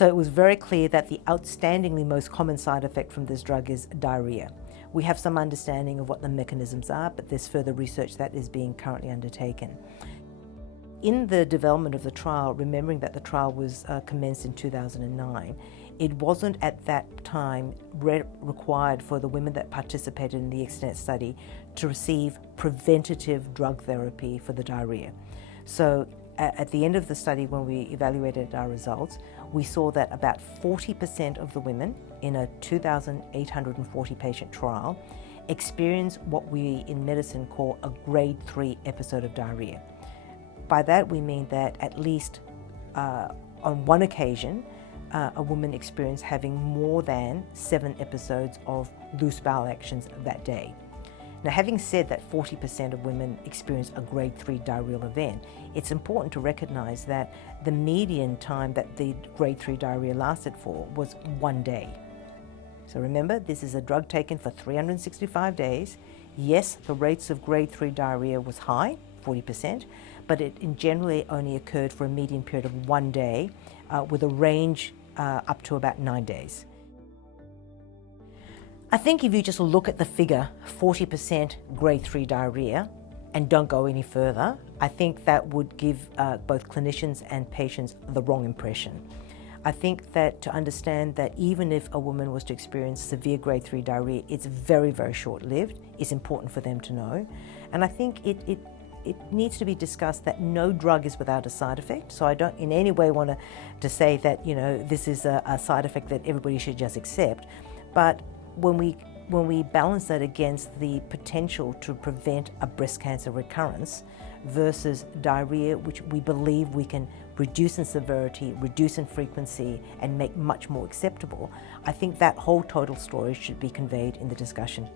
So it was very clear that the outstandingly most common side effect from this drug is diarrhea. We have some understanding of what the mechanisms are, but there's further research that is being currently undertaken. In the development of the trial, remembering that the trial was commenced in 2009, it wasn't at that time required for the women that participated in the extent study to receive preventative drug therapy for the diarrhea. So at the end of the study, when we evaluated our results, we saw that about 40% of the women in a 2,840 patient trial experienced what we in medicine call a grade 3 episode of diarrhea. By that we mean that at least on one occasion, a woman experienced having more than 7 episodes of loose bowel actions that day. Now, having said that 40% of women experience a grade 3 diarrheal event, it's important to recognize that the median time that the grade 3 diarrhea lasted for was 1 day. So remember, this is a drug taken for 365 days. Yes, the rates of grade 3 diarrhea was high, 40%, but it generally only occurred for a median period of 1 day with a range up to about 9 days. I think if you just look at the figure, 40% grade 3 diarrhea, and don't go any further, I think that would give both clinicians and patients the wrong impression. I think that to understand that even if a woman was to experience severe grade 3 diarrhea, it's very, very short-lived, is important for them to know. And I think it needs to be discussed that no drug is without a side effect. So I don't in any way want to say that, you know, this is a side effect that everybody should just accept. But when we balance that against the potential to prevent a breast cancer recurrence versus diarrhea, which we believe we can reduce in severity, reduce in frequency, and make much more acceptable, I think that whole total story should be conveyed in the discussion.